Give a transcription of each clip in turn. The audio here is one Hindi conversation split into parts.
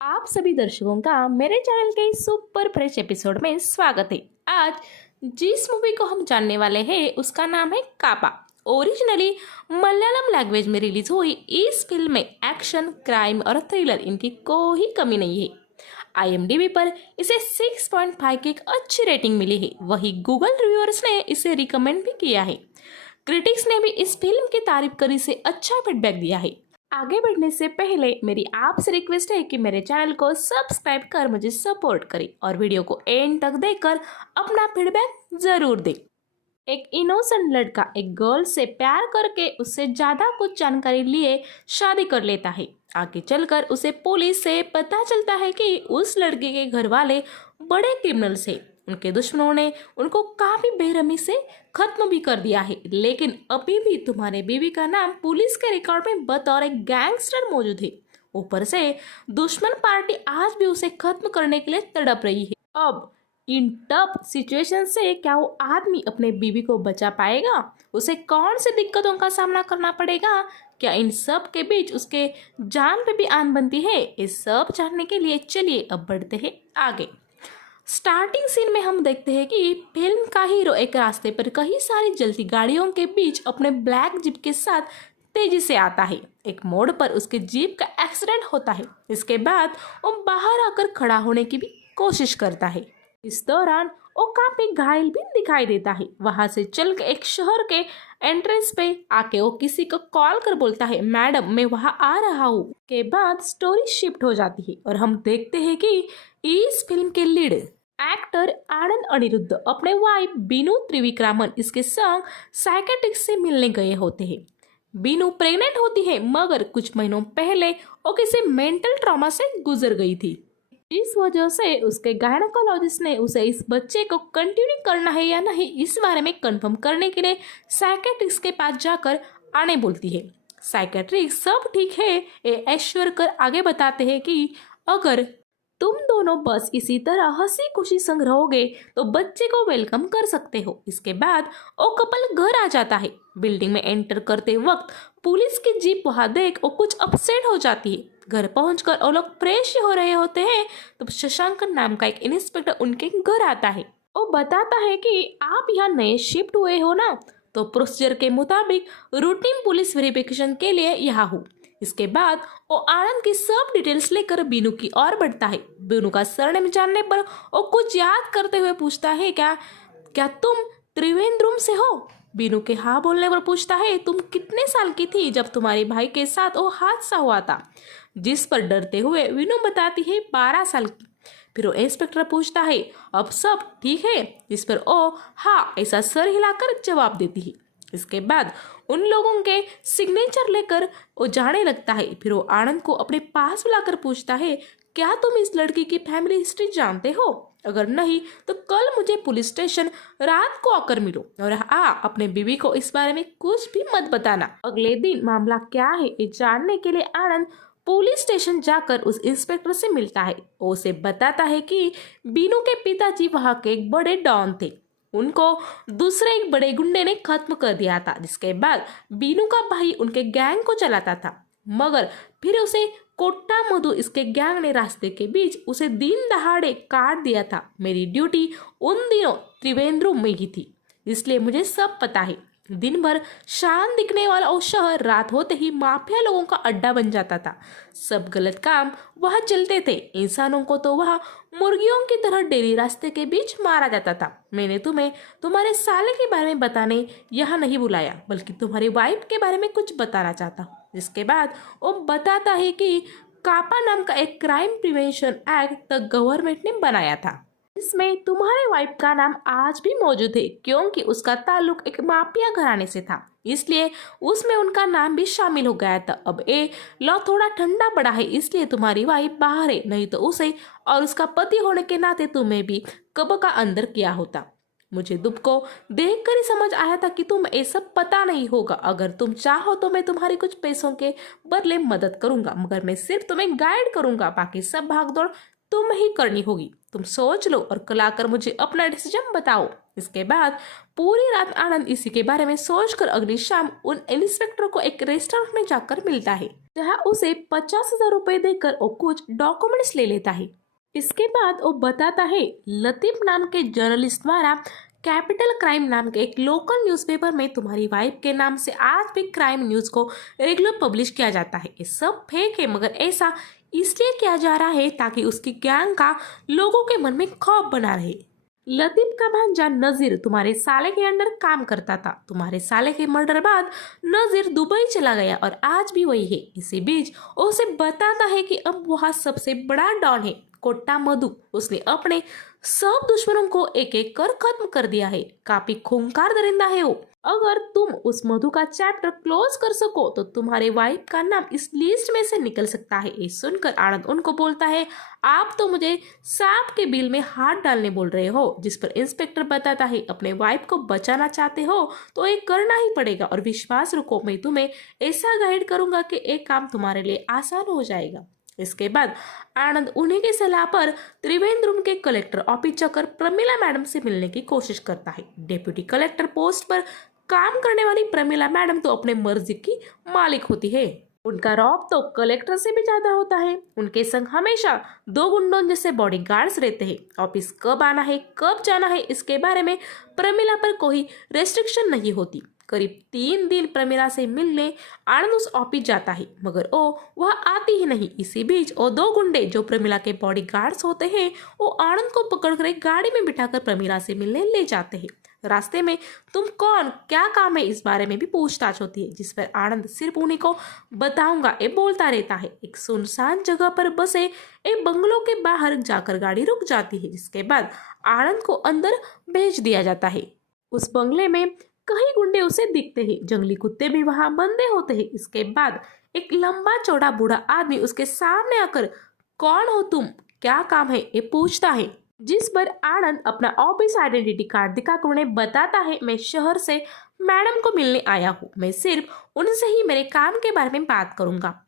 आप सभी दर्शकों का मेरे चैनल के सुपर फ्रेश एपिसोड में स्वागत है। आज जिस मूवी को हम जानने वाले हैं उसका नाम है कापा। ओरिजिनली मलयालम लैंग्वेज में रिलीज हुई इस फिल्म में एक्शन, क्राइम और थ्रिलर इनकी कोई कमी नहीं है। IMDb पर इसे 6.5 की एक अच्छी रेटिंग मिली है। वही गूगल रिव्यूअर्स ने इसे रिकमेंड भी किया है। क्रिटिक्स ने भी इस फिल्म की तारीफ कर इसे अच्छा फीडबैक दिया है। आगे बढ़ने से पहले मेरी आपसे रिक्वेस्ट है कि मेरे चैनल को सब्सक्राइब कर मुझे सपोर्ट करें और वीडियो को एंड तक देखकर अपना फीडबैक जरूर दें। एक इनोसेंट लड़का एक गर्ल से प्यार करके उससे ज्यादा कुछ जानकारी लिए शादी कर लेता है। आगे चलकर उसे पुलिस से पता चलता है कि उस लड़के के घर वाले बड़े क्रिमिनल्स हैं। उनके दुश्मनों ने उनको काफी बेरहमी से खत्म भी कर दिया है, लेकिन अभी भी तुम्हारे बीवी का नाम पुलिस के रिकॉर्ड में बतौर एक गैंगस्टर मौजूद है। ऊपर से दुश्मन पार्टी आज भी उसे खत्म करने के लिए तड़प रही है। अब इन टफ सिचुएशन से क्या वो आदमी अपने बीवी को बचा पाएगा? उसे कौन सी दिक्कतों का सामना करना पड़ेगा? क्या इन सब के बीच उसके जान पे भी आन बनती है? ये सब जानने के लिए चलिए अब बढ़ते हैं आगे। स्टार्टिंग सीन में हम देखते हैं कि फिल्म का हीरो एक रास्ते पर कई सारी जलती गाड़ियों के बीच अपने ब्लैक जीप के साथ तेजी से आता है। एक मोड़ पर उसके जीप का एक्सीडेंट होता है। इसके बाद वो बाहर आकर खड़ा होने की भी कोशिश करता है। इस दौरान वो काफी घायल भी दिखाई देता है। वहां से चल के एक शहर के एंट्रेंस पे आके वो किसी को कॉल कर बोलता है, मैडम मैं वहां आ रहा हूँ। के बाद स्टोरी शिफ्ट हो जाती है और हम देखते हैं कि इस फिल्म के लीड एक्टर आनंद अनिरुद्ध अपने वाइफ बीनू त्रिविक्रमन इसके संग साइकेट्रिस्ट से मिलने गए होते हैं। बीनू प्रेग्नेंट होती है, मगर कुछ महीनों पहले वो किसी मेंटल ट्रॉमा से गुजर गई थी। इस वजह से उसके गायनेकोलॉजिस्ट ने उसे इस बच्चे को कंटिन्यू करना है या नहीं इस बारे में कंफर्म करने के लिए साइकेट्रिस्ट के पास जाकर आने बोलती है। साइकेट्रिस्ट सब ठीक है ये एश्योर कर आगे बताते हैं कि अगर तुम दोनों बस इसी तरह हंसी खुशी संग रहोगे तो बच्चे को वेलकम कर सकते हो। इसके बाद वो कपल घर आ जाता है। बिल्डिंग में एंटर करते वक्त पुलिस की जीप वहां देख वो कुछ अपसेट हो जाती है। घर पहुंचकर वो लोग फ्रेश हो रहे होते हैं तो शशांक नाम का एक इंस्पेक्टर उनके घर आता है। वो बताता है कि आप यहाँ नए शिफ्ट हुए हो ना, तो प्रोसीजर के मुताबिक रूटीन पुलिस वेरिफिकेशन के लिए यहाँ हूँ। इसके बाद वो आनंद की सब डिटेल्स लेकर बीनू की ओर बढ़ता है। बीनू का सरनेम जानने पर वो कुछ याद करते हुए पूछता है, क्या क्या तुम त्रिवेंद्रम से हो? बीनू के हाँ बोलने पर पूछता है, तुम कितने साल की थी जब तुम्हारे भाई के साथ वो हादसा हुआ था? जिस पर डरते हुए बीनू बताती है 12 साल की। फिर वो इंस्पेक्टर पूछता है, अब सब ठीक है? इस पर ओ हाँ ऐसा सर हिलाकर जवाब देती है। इसके बाद उन लोगों के सिग्नेचर लेकर वो जाने लगता है। फिर वो आनंद को अपने पास बुलाकर पूछता है, क्या तुम इस लड़की की फैमिली हिस्ट्री जानते हो? अगर नहीं तो कल मुझे पुलिस स्टेशन रात को आकर मिलो और अपने बीवी को इस बारे में कुछ भी मत बताना। अगले दिन मामला क्या है ये जानने के लिए आनंद पुलिस स्टेशन जाकर उस इंस्पेक्टर से मिलता है। वो उसे बताता है कि बीनू के पिताजी वहाँ के एक बड़े डॉन थे। उनको दूसरे एक बड़े गुंडे ने खत्म कर दिया था, जिसके बाद बीनू का भाई उनके गैंग को चलाता था, मगर फिर उसे कोट्टा मधु इसके गैंग ने रास्ते के बीच उसे दिन दहाड़े काट दिया था। मेरी ड्यूटी उन दिनों त्रिवेंद्रम में ही थी, इसलिए मुझे सब पता है। दिन भर शांत दिखने वाला वो शहर रात होते ही माफिया लोगों का अड्डा बन जाता था। सब गलत काम वहाँ चलते थे। इंसानों को तो वहाँ मुर्गियों की तरह डेली रास्ते के बीच मारा जाता था। मैंने तुम्हें तुम्हारे साले के बारे में बताने यहाँ नहीं बुलाया, बल्कि तुम्हारी वाइफ के बारे में कुछ बताना चाहता हूँ। जिसके बाद वो बताता है कि कापा नाम का एक crime prevention act the government ने बनाया था। इसमें तुम्हारे वाइफ का नाम आज भी मौजूद है, क्योंकि उसका ताल्लुक एक माफिया घराने से था, इसलिए उसमें उनका नाम भी शामिल हो गया था। अब ये लॉ थोड़ा ठंडा पड़ा है, इसलिए तुम्हारी वाइफ बाहर है, नहीं तो उसे और उसका पति होने के नाते तुम्हें भी कब का अंदर किया होता। मुझे दुब को देखकर ही समझ आया था कि तुम ये सब पता नहीं होगा। अगर तुम चाहो तो मैं तुम्हारी कुछ पैसों के बदले मदद करूंगा, मगर मैं सिर्फ तुम्हें गाइड करूंगा, बाकी सब भागदौड़ तुम ही करनी होगी। तुम सोच लो और कल आकर मुझे अपना डिसीजन बताओ। इसके बाद पूरी रात आनंद इसी के बारे में सोचकर अगली शाम उन इंस्पेक्टर को एक रेस्टोरेंट में जाकर मिलता है, जहां उसे 50,000 रुपए देकर वो कुछ डॉक्यूमेंट्स ले लेता है। इसके बाद वो बताता है लतीफ नाम के जर्नलिस्ट द्वारा कैपिटल क्राइम नाम के एक लोकल न्यूज़पेपर में तुम्हारी वाइफ के नाम से आज भी क्राइम न्यूज को रेगुलर पब्लिश किया जाता है। ये सब फेक है, मगर ऐसा इसलिए किया जा रहा है ताकि उसकी गैंग का लोगों के मन में खौफ बना रहे। लतीफ का भांजा नजीर तुम्हारे साले के अंडर काम करता था। तुम्हारे साले के मर्डर बाद नजीर दुबई चला गया और आज भी वही है। इसी बीच वो उसे बताता है कि अब वहाँ सबसे बड़ा डॉन है कोट्टा मधु। उसने अपने सब दुश्मनों को एक एक कर खत्म कर दिया है। काफी खूंखार दरिंदा है वो। अगर तुम उस मधु का चैप्टर क्लोज कर सको तो तुम्हारे वाइफ का नाम इस लिस्ट में से निकल सकता है। ये सुनकर आनंद उनको बोलता है आप तो मुझे सांप के बिल में हाथ डालने बोल रहे हो। जिस पर इंस्पेक्टर बताता है अपने वाइफ को बचाना चाहते हो तो ये करना ही पड़ेगा और विश्वास रखो मैं तुम्हें ऐसा गाइड करूंगा कि एक काम तुम्हारे लिए आसान हो जाएगा। इसके बाद आनंद उन्हीं की सलाह पर त्रिवेंद्रम के कलेक्टर ऑफिस जाकर प्रमिला मैडम से मिलने की कोशिश करता है। डेप्यूटी कलेक्टर पोस्ट पर काम करने वाली प्रमिला मैडम तो अपने मर्जी की मालिक होती है। उनका रौब तो कलेक्टर से भी ज्यादा होता है। उनके संग हमेशा 2 गुंडों जैसे बॉडीगार्ड्स रहते हैं। ऑफिस कब आना है कब जाना है इसके बारे में प्रमिला पर कोई रेस्ट्रिक्शन नहीं होती। करीब 3 दिन प्रमिला से मिलने आनंद उस ऑफिस जाता है, मगर वह आती ही नहीं। इसी बीच वो 2 गुंडे जो प्रमिला के बॉडीगार्ड्स होते हैं वो आनंद को पकड़कर एक गाड़ी में बिठाकर प्रमिला से मिलने ले जाते हैं। रास्ते में तुम कौन क्या काम है इस बारे में भी पूछताछ होती है, जिस पर आनंद सिर्फ उन्हीं को बताऊंगा ये बोलता रहता है। एक सुनसान जगह पर बसे एक बंगलों के बाहर जाकर गाड़ी रुक जाती है, जिसके बाद आनंद को अंदर भेज दिया जाता है। उस बंगले में कई गुंडे उसे दिखते हैं। जंगली कुत्ते भी वहां बंधे होते हैं। इसके बाद एक लंबा चौड़ा बूढ़ा आदमी उसके सामने आकर कौन हो तुम क्या काम है ये पूछता है, जिस पर आनंद अपना ऑफिस आइडेंटिटी कार्ड दिखाकर उन्हें बताता है मैं शहर से मैडम को मिलने आया हूँ। मैं सिर्फ उनसे ही मेरे काम के बारे में बात करूंगा।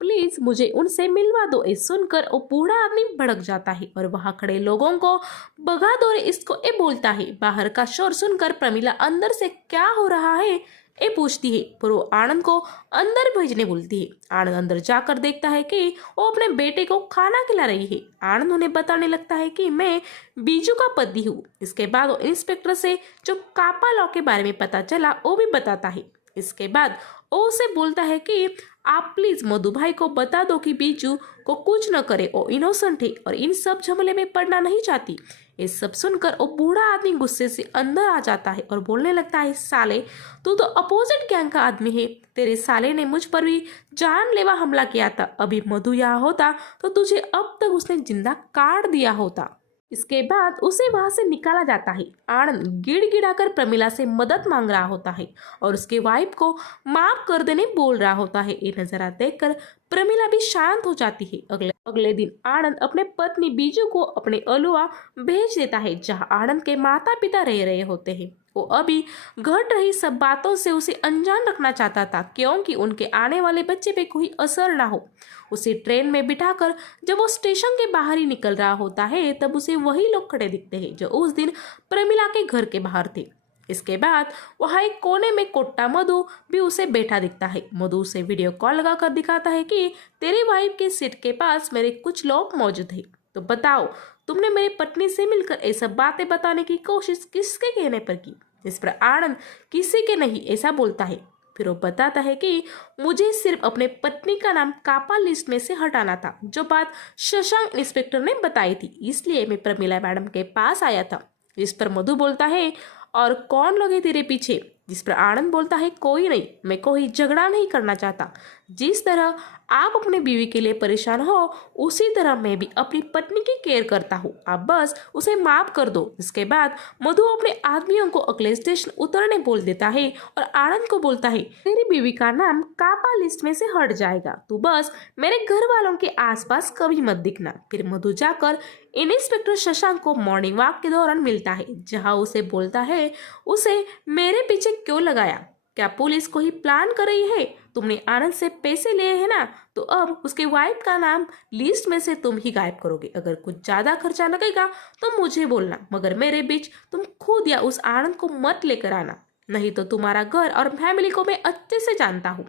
प्लीज मुझे उनसे मिलवा दो। ये सुनकर वो बूढ़ा आदमी भड़क जाता है और वहां खड़े लोगों को भगा दो इसको ये बोलता है। बाहर का शोर सुनकर प्रमिला अंदर से क्या हो रहा है ये पूछती है, पर वो आनंद को अंदर भेजने बोलती है। आनंद अंदर जाकर देखता है कि वो अपने बेटे को खाना खिला रही है। आनंद उन्हें बताने लगता है कि मैं बीजू का पति हूँ। इसके बाद वो इंस्पेक्टर से जो कापा लॉ के बारे में पता चला वो भी बताता है। इसके बाद वो उसे बोलता है कि आप प्लीज मधु भाई को बता दो कि बीजू को कुछ न करे, वो इनोसेंट है और इन सब झमेले में पड़ना नहीं चाहती। ये सब सुनकर वो बूढ़ा आदमी गुस्से से अंदर आ जाता है और बोलने लगता है साले तू तो अपोजिट गैंग का आदमी है। तेरे साले ने मुझ पर भी जानलेवा हमला किया था। अभी मधु यहाँ होता तो तुझे अब तक उसने जिंदा काट दिया होता। इसके बाद उसे वहां से निकाला जाता है। आनंद गिड़गिड़ाकर प्रमिला से मदद मांग रहा होता है और उसके वाइफ को माफ कर देने बोल रहा होता है। ये नजारा देखकर प्रमिला भी शांत हो जाती है। अगले दिन आनंद अपने पत्नी बीजू को अपने अलुआ भेज देता है, जहां आनंद के माता पिता रह रहे होते हैं। वो अभी घट रही सब बातों से उसे अनजान रखना चाहता था, क्योंकि उनके आने वाले बच्चे पे कोई असर ना हो। उसे ट्रेन में बिठाकर जब वो स्टेशन के बाहर ही निकल रहा होता है तब उसे वही लोग खड़े दिखते हैं जो उस दिन प्रमिला के घर के बाहर थे। इसके बाद वहाँ एक कोने में कोट्टा मधु भी उसे बैठा दिखता है। मधु उसे वीडियो कॉल लगाकर दिखाता है कि तेरी वाइफ के सीट के पास मेरे कुछ लोग मौजूद हैं, तो बताओ तुमने मेरी पत्नी से मिलकर ये सब बातें बताने की कोशिश किसके कहने पर की। इस पर आनंद किसी के नहीं ऐसा बोलता है। फिर वो बताता है कि मुझे सिर्फ अपने पत्नी का नाम कापा लिस्ट में से हटाना था, जो बात शशांक इंस्पेक्टर ने बताई थी, इसलिए मैं प्रमिला मैडम के पास आया था। इस पर मधु बोलता है और कौन लोग है तेरे पीछे। जिस पर आनंद बोलता है कोई नहीं, मैं कोई झगड़ा नहीं करना चाहता। जिस तरह आप अपने बीवी के लिए परेशान हो उसी तरह मैं भी अपनी पत्नी की केयर करता हूँ, आप बस उसे माफ कर दो। इसके बाद मधु अपने आदमियों को अगले स्टेशन उतरने बोल देता है और आनंद को बोलता है तेरी बीवी का नाम कापा लिस्ट में से हट जाएगा, तू बस मेरे घर वालों के आसपास कभी मत दिखना। फिर मधु जाकर इंस्पेक्टर शशांक को मॉर्निंग वॉक के दौरान मिलता है, जहाँ उसे बोलता है उसे मेरे पीछे क्यों लगाया। क्या पुलिस कोई प्लान कर रही है? तुमने आनंद से पैसे लिए हैं ना, तो अब उसके वाइफ का नाम लिस्ट में से तुम ही गायब करोगे। अगर कुछ ज्यादा खर्चा लगेगा तो मुझे बोलना, मगर मेरे बीच तुम खुद या उस आनंद को मत लेकर आना, नहीं तो तुम्हारा घर और फैमिली को मैं अच्छे से जानता हूँ।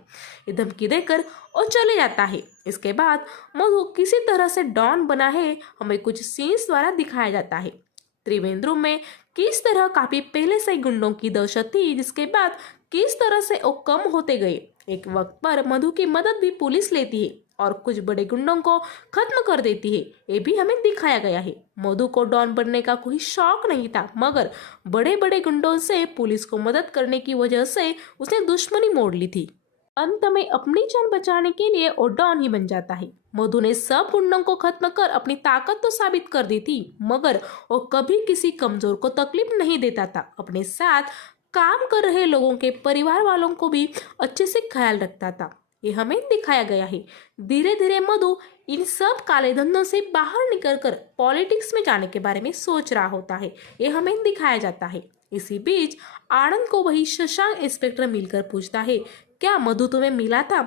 ये धमकी देकर वो चले जाता है। इसके बाद मधु किसी तरह से डॉन बना है, हमें कुछ सीन्स द्वारा दिखाया जाता है। त्रिवेंद्रम में किस तरह काफी पहले से गुंडों की दहशत थी, जिसके बाद किस तरह से वो कम होते गए। एक वक्त पर मधु की मदद भी पुलिस लेती है और कुछ बड़े गुंडों को खत्म कर देती है। ये भी हमें दिखाया गया है। मधु को डॉन बनने का कोई शौक नहीं था, मगर बड़े बड़े गुंडों से पुलिस को मदद करने की वजह से उसने दुश्मनी मोड़ ली थी। अंत में अपनी जान बचाने के लिए वो डॉन ही बन जाता है। मधु ने सब गुंडों को खत्म कर अपनी ताकत तो साबित कर दी थी, मगर वो कभी किसी कमजोर को तकलीफ नहीं देता था। अपने साथ काम कर रहे लोगों के परिवार वालों को भी अच्छे से ख्याल रखता था। ये हमें दिखाया गया है। धीरे धीरे मधु इन सब काले धंधों से बाहर निकलकर पॉलिटिक्स में जाने के बारे में सोच रहा होता है। ये हमें दिखाया जाता है। इसी बीच आनंद को वही शशांक इंस्पेक्टर मिलकर पूछता है, क्या मधु तुम्हें मिला था?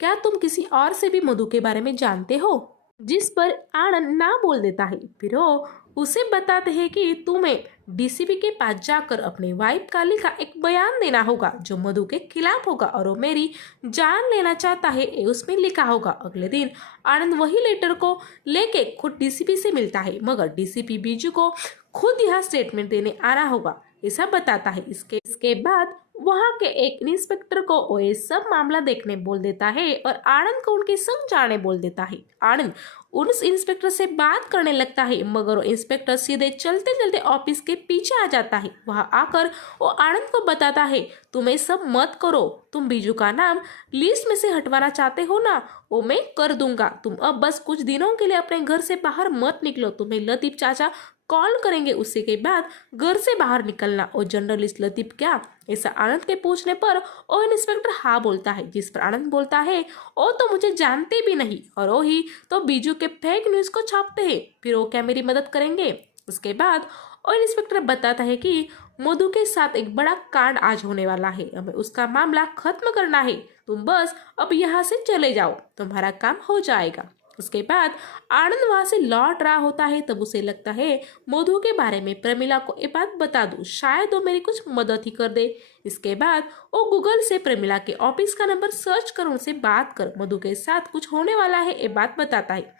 क्या तुम किसी और से भी मधु के बारे में जानते हो? जिस पर आनंद ना बोल देता है। फिर वो उसे बताते हैं कि तुम्हें डीसीपी के पास जाकर अपनी वाइफ का लिखा एक बयान देना होगा जो मधु के खिलाफ होगा, और वो मेरी जान लेना चाहता है, ये उसमें लिखा होगा। अगले दिन आनंद वही लेटर को लेके खुद डीसीपी से मिलता है, मगर डीसीपी बीजू को खुद यहाँ स्टेटमेंट देने आना होगा, ऐसा बताता है। इसके बाद वहाँ के एक इंस्पेक्टर को वो ये सब मामला देखने बोल देता है और आनंद को उनके संग जाने बोल देता है। आनंद उस इंस्पेक्टर से बात करने लगता है, मगर वो इंस्पेक्टर सीधे चलते चलते ऑफिस के पीछे आ जाता है। वहाँ आकर वो आनंद को बताता है, तुम ये सब मत करो, तुम बीजू का नाम लिस्ट में से हटवाना चाहते हो ना, वो मैं कर दूंगा। तुम अब बस कुछ दिनों के लिए अपने घर से बाहर मत निकलो, तुम्हें लतीफ चाचा कॉल करेंगे, उसी के बाद घर से बाहर निकलना। और जर्नलिस्ट लतीफ क्या? ऐसा आनंद के पूछने पर ओ इंस्पेक्टर हाँ बोलता है, जिस पर आनंद बोलता है, ओ तो मुझे जानते भी नहीं, और वो ही तो बीजू के फेक न्यूज को छापते हैं, फिर वो क्या मेरी मदद करेंगे? उसके बाद और इंस्पेक्टर बताता है कि मधु के साथ एक बड़ा कांड आज होने वाला है, हमें उसका मामला खत्म करना है, तुम बस अब यहाँ से चले जाओ, तुम्हारा काम हो जाएगा। उसके बाद आनंद वहां से लौट रहा होता है, तब उसे लगता है मधु के बारे में प्रमिला को ये बात बता दूं, शायद वो मेरी कुछ मदद ही कर दे। इसके बाद वो गूगल से प्रमिला के ऑफिस का नंबर सर्च कर उनसे बात कर मधु के साथ कुछ होने वाला है ये बात बताता है।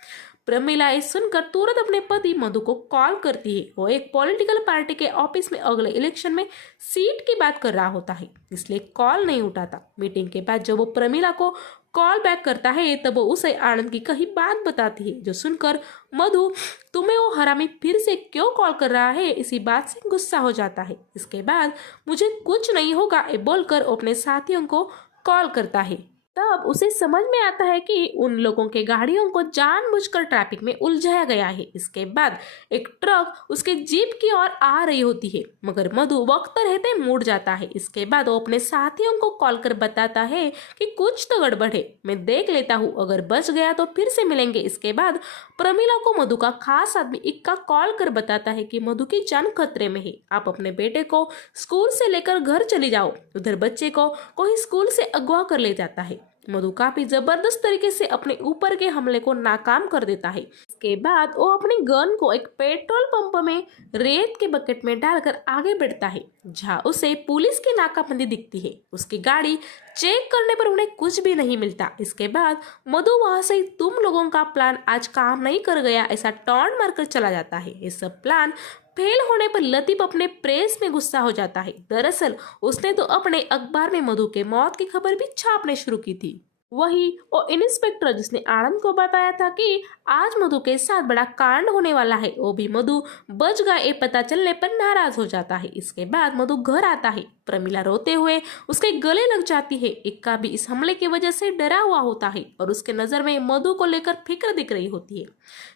प्रमिला ये सुनकर तुरंत अपने पति मधु को कॉल करती है। वो एक पॉलिटिकल पार्टी के ऑफिस में अगले इलेक्शन में सीट की बात कर रहा होता है, इसलिए कॉल नहीं उठाता। मीटिंग के बाद जब वो प्रमिला को कॉल बैक करता है, तब वो उसे आनंद की कही बात बताती है, जो सुनकर मधु तुम्हें वो हरामी फिर से क्यों कॉल कर रहा है, इसी बात से गुस्सा हो जाता है। इसके बाद मुझे कुछ नहीं होगा ये बोलकर वो अपने साथियों को कॉल करता है। तब उसे समझ में आता है कि उन लोगों के गाड़ियों को जानबूझकर ट्रैफिक में उलझाया गया है। इसके बाद एक ट्रक उसके जीप की ओर आ रही होती है, मगर मधु वक्त रहते मुड़ जाता है। इसके बाद वो अपने साथियों को कॉल कर बताता है कि कुछ तो गड़बड़ है, मैं देख लेता हूँ, अगर बच गया तो फिर से मिलेंगे। इसके बाद प्रमिला को मधु का खास आदमी इक्का कॉल कर बताता है कि मधु की जान खतरे में है, आप अपने बेटे को स्कूल से लेकर घर चले जाओ। उधर बच्चे को कोई स्कूल से अगवा कर ले जाता है। मधु काफी जबरदस्त तरीके से अपने ऊपर के हमले को नाकाम कर देता है। इसके बाद वो अपनी गन को एक पेट्रोल पंप में रेत के बकेट में डालकर आगे बढ़ता है, जहाँ उसे पुलिस की नाकाबंदी दिखती है। उसकी गाड़ी चेक करने पर उन्हें कुछ भी नहीं मिलता। इसके बाद मधु वहां से तुम लोगों का प्लान आज काम नहीं कर गया ऐसा टॉन्ट मारकर चला जाता है। ये सब प्लान फेल होने पर लतीफ अपने प्रेस में गुस्सा हो जाता है। दरअसल उसने तो अपने अखबार में मधु के मौत की खबर भी छापने शुरू की थी। वही वो इंस्पेक्टर जिसने आनंद को बताया था कि आज मधु के साथ बड़ा कांड होने वाला है, वो भी मधु बच गए ये पता चलने पर नाराज हो जाता है। इसके बाद मधु घर आता है। प्रमिला रोते हुए उसके गले लग जाती है। इक्का भी इस हमले की वजह से डरा हुआ होता है और उसके नजर में मधु को लेकर फिक्र दिख रही होती है।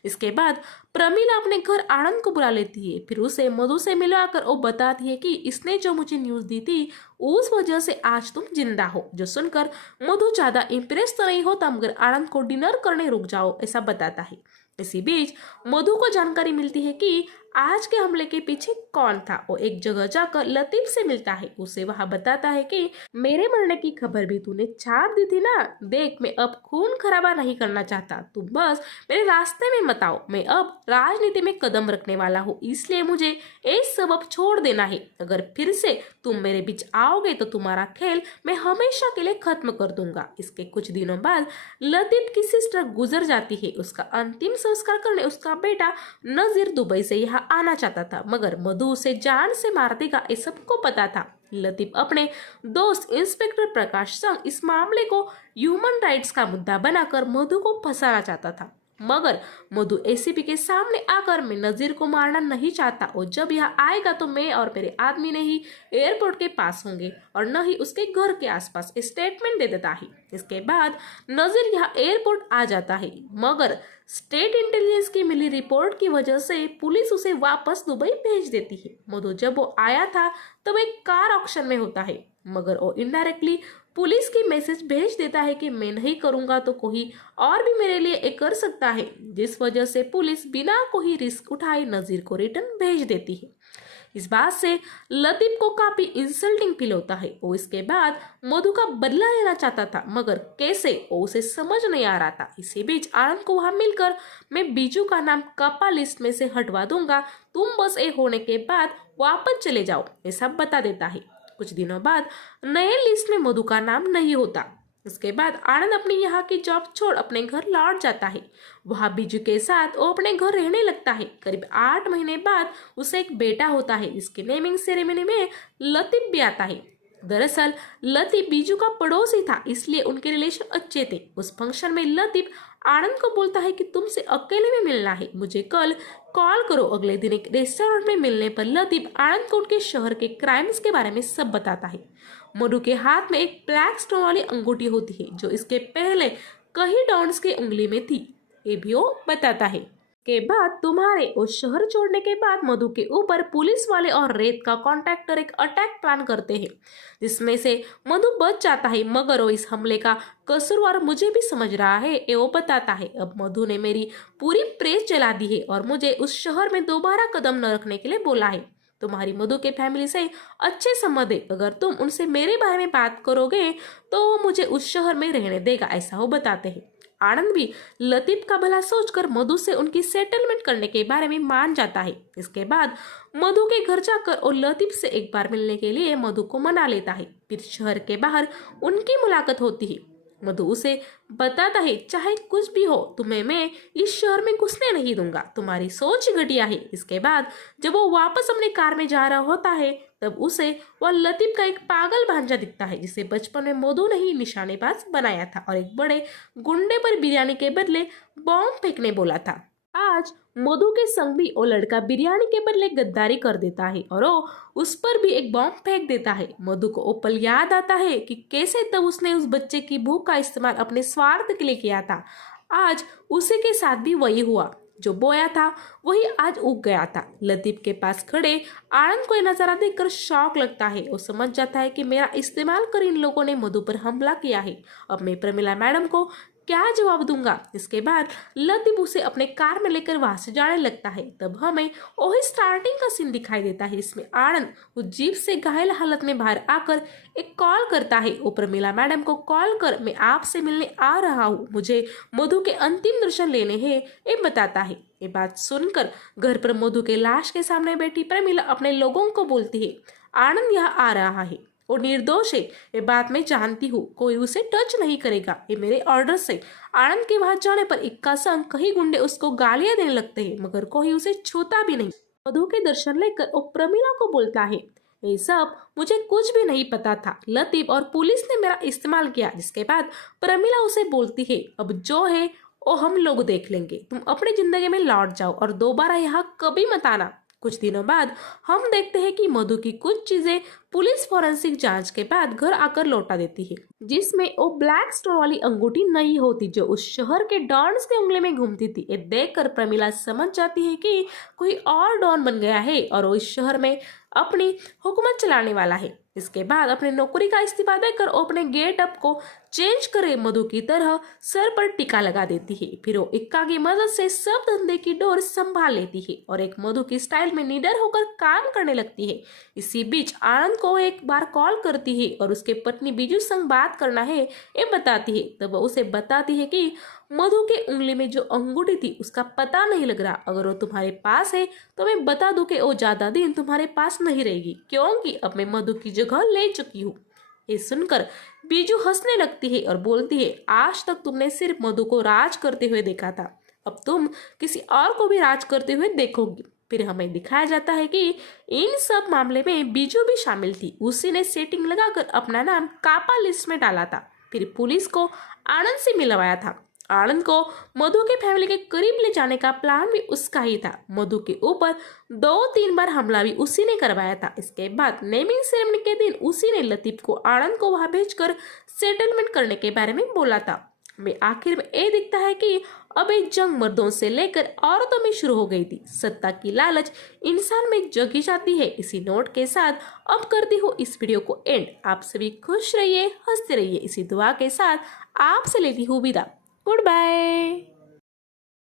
इसके बाद प्रमिला अपने घर आनंद को बुला लेती है, फिर उसे मधु से मिलवाकर वो बताती है कि इसने जो मुझे न्यूज दी थी उस वजह से आज तुम जिंदा हो। जो सुनकर मधु ज्यादा इम्प्रेस तो नहीं होता, मगर आनंद को डिनर करने रुक जाओ ऐसा बताता है। इसी बीच मधु को जानकारी मिलती है कि आज के हमले के पीछे कौन था। वो एक जगह जाकर लतीफ से मिलता है, उसे वहां बताता है कि मेरे मरने की खबर भी तूने छाप दी थी ना। देख, मैं अब खून खराबा नहीं करना चाहता, तुम बस मेरे रास्ते में मत आओ। मैं अब राजनीति में कदम रखने वाला हूँ, इसलिए मुझे इस सबब छोड़ देना है। अगर फिर से तुम मेरे बीच आओगे तो तुम्हारा खेल मैं हमेशा के लिए खत्म कर दूंगा। इसके कुछ दिनों बाद लतीफ की सिस्टर गुजर जाती है। उसका अंतिम संस्कार करने उसका बेटा नजीर दुबई से यहाँ आना चाहता था, मगर मधु उसे जान से मार देगा, ये सबको पता था। लतीफ अपने दोस्त इंस्पेक्टर प्रकाश संग इस मामले को ह्यूमन राइट्स का मुद्दा बनाकर मधु को फंसाना चाहता था, मगर मधु एसीपी के सामने आकर मैं नजीर को मारना नहीं चाहता, और जब यह आएगा तो मैं और मेरे आदमी नहीं एयरपोर्ट के पास होंगे और न ही उसके घर के आसपास स्टेटमेंट दे देता है। इसके बाद नजीर यहाँ एयरपोर्ट आ जाता है, मगर स्टेट इंटेलिजेंस की मिली रिपोर्ट की वजह से पुलिस उसे वापस दुबई भेज देती है। मधु जब वो आया था तब एक कार ऑक्शन में होता है, मगर वो इनडायरेक्टली पुलिस की मैसेज भेज देता है कि मैं नहीं करूंगा तो कोई और भी मेरे लिए ये कर सकता है, जिस वजह से पुलिस बिना कोई रिस्क उठाए नजीर को रिटर्न भेज देती है। इस बात से लतीफ को काफी इंसल्टिंग फील होता है। वो इसके बाद मधु का बदला लेना चाहता था, मगर कैसे वो उसे समझ नहीं आ रहा था। इसी बीच आनंद को वहां मिलकर मैं बीजू का नाम कपा लिस्ट में से हटवा दूंगा, तुम बस ये होने के बाद वापस चले जाओ, ये सब बता देता है। कुछ दिनों बाद नए लिस्ट में मधु का नाम नहीं होता। उसके बाद आनंद अपनी यहाँ की जॉब छोड़ अपने घर लौट जाता है। वहाँ बीजू के साथ वो अपने घर रहने लगता है। करीब 8 महीने बाद उसे एक बेटा होता है। इसके नेमिंग सेरेमनी में लतीफ भी आता है। दरअसल लतीफ बीजू का पड़ोसी था, इसलिए उनके रिलेशन अच्छे थे। उस फंक्शन में लतीफ आनंद को बोलता है कि तुमसे अकेले में मिलना है, मुझे कल कॉल करो। अगले दिन एक रेस्टोरेंट में मिलने पर लतीफ आनंद को उनके शहर के क्राइम्स के बारे में सब बताता है। मधु के हाथ में एक ब्लैक स्टोन वाली अंगूठी होती है, जो इसके पहले कई डॉन्स की उंगली में थी, ये भी वो बताता है। के बाद तुम्हारे उस शहर छोड़ने के बाद मधु के ऊपर पुलिस वाले और रेत का कॉन्ट्रैक्टर एक अटैक प्लान करते हैं, जिसमें से मधु बच जाता है, मगर वो इस हमले का कसूरवार मुझे भी समझ रहा है, ये वो बताता है। अब मधु ने मेरी पूरी प्रेस जला दी है और मुझे उस शहर में दोबारा कदम न रखने के लिए बोला है। तुम्हारी मधु के फैमिली से अच्छे संबंध है, अगर तुम उनसे मेरे बारे में बात करोगे तो वो मुझे उस शहर में रहने देगा, ऐसा वो बताते हैं। आनंद भी लतीफ का भला सोचकर मधु से उनकी सेटलमेंट करने के बारे में मान जाता है। इसके बाद मधु के घर जाकर और लतीफ से एक बार मिलने के लिए मधु को मना लेता है। फिर शहर के बाहर उनकी मुलाकात होती है। मधु उसे बताता है, चाहे कुछ भी हो तुम्हें मैं इस शहर में घुसने नहीं दूंगा, तुम्हारी सोच घटिया है। इसके बाद जब वो वापस अपने कार में जा रहा होता है तब उसे वह लतीफ का एक पागल भांजा दिखता है, जिसे बचपन में मधु ने ही निशानेबाज बनाया था और एक बड़े गुंडे पर बिरयानी के बदले बॉम्ब फेंकने बोला था। आज मधु के संग भी वो लड़का बिरयानी के बदले गद्दारी कर देता है और वो उस पर भी एक बॉम्ब फेंक देता है। मधु को वो पल याद आता है कि कैसे तब उसने उस बच्चे की भूख का इस्तेमाल अपने स्वार्थ के लिए किया था। आज उसी के साथ भी वही हुआ, जो बोया था वही आज उग गया था। लतीफ के पास खड़े आनंद को नजारा देखकर शौक लगता है। वो समझ जाता है कि मेरा इस्तेमाल कर इन लोगों ने मधु पर हमला किया है, अब मैं प्रमिला मैडम को क्या जवाब दूंगा। इसके बाद लतीफ उसे अपने कार में लेकर वहां से जाने लगता है। तब हमें वही स्टार्टिंग का सीन दिखाई देता है। इसमें आनंद उस जीप से घायल हालत में बाहर आकर एक कॉल करता है। वो प्रमिला मैडम को कॉल कर मैं आपसे मिलने आ रहा हूँ, मुझे मधु के अंतिम दर्शन लेने हैं, ये बताता है। ये बात सुनकर घर पर मधु के लाश के सामने बैठी प्रमिला अपने लोगों को बोलती है, आनंद यहाँ आ रहा है, वो निर्दोष है, ये बात मैं जानती हूँ, कोई उसे टच नहीं करेगा, ये मेरे ऑर्डर से। आनंद के वहां जाने पर इक्का संग कई गुंडे उसको गालियां देने लगते हैं, मगर कोई उसे छूता भी नहीं। मधु के दर्शन लेकर वो प्रमिला को बोलता है, ये सब मुझे कुछ भी नहीं पता था, लतीफ और पुलिस ने मेरा इस्तेमाल किया। जिसके बाद प्रमिला उसे बोलती है, अब जो है वो हम लोग देख लेंगे, तुम अपनी जिंदगी में लौट जाओ और दोबारा यहाँ कभी मत आना। कुछ दिनों बाद हम देखते हैं कि मधु की कुछ चीजें पुलिस फॉरेंसिक जांच के बाद घर आकर लौटा देती है, जिसमें वो ब्लैक स्टोन वाली अंगूठी नहीं होती जो उस शहर के डॉन्स के उंगली में घूमती थी। ये देखकर प्रमिला समझ जाती है कि कोई और डॉन बन गया है और वो इस शहर में अपनी हुकूमत चलाने वाला है। इसके बाद अपने नौकरी का इस्तीफा देकर वो अपने गेटअप को चेंज करे मधु की तरह सर पर टीका लगा देती है। फिर वो इक्का की मदद से सब धंधे की डोर संभाल लेती है और एक मधु की स्टाइल में निडर होकर काम करने लगती है। इसी बीच आनंद को एक बार कॉल करती है और उसके पत्नी बीजू संग बात करना है ये बताती है। तब वो उसे बताती है कि मधु के उंगली में जो अंगूठी थी उसका पता नहीं लग रहा। अगर वो तुम्हारे पास है तो मैं बता दूं कि वो ज्यादा दिन तुम्हारे पास नहीं रहेगी, क्योंकि अब मैं मधु की जगह ले चुकी हूँ। ये सुनकर बीजू हंसने लगती है और बोलती है, आज तक तुमने सिर्फ मधु को राज करते हुए देखा था, अब तुम किसी और को भी राज करते हुए देखोगी। फिर हमें दिखाया जाता है कि इन सब मामले में बीजू भी शामिल थी। उसी ने सेटिंग लगाकर अपना नाम कापा लिस्ट में डाला था। फिर पुलिस को आनंद से मिलवाया था। आनंद को मधु के फैमिली के करीब ले जाने का प्लान भी उसका ही था। मधु के ऊपर 2-3 बार हमला भी उसी ने करवाया था। इसके बाद नेमिंग सेरेमनी के दिन उसी ने लतीफ को आनंद को वहां भेजकर सेटलमेंट करने के बारे में बोला था। में आखिर में ये दिखता है कि अब एक जंग मर्दों से लेकर औरतों में शुरू हो गई थी। सत्ता की लालच इंसान में जगी जाती है। इसी नोट के साथ अब करती हूँ इस वीडियो को एंड। आप सभी खुश रहिए, हंसते रहिए, इसी दुआ के साथ आपसे लेती हूँ विदा। Good bye.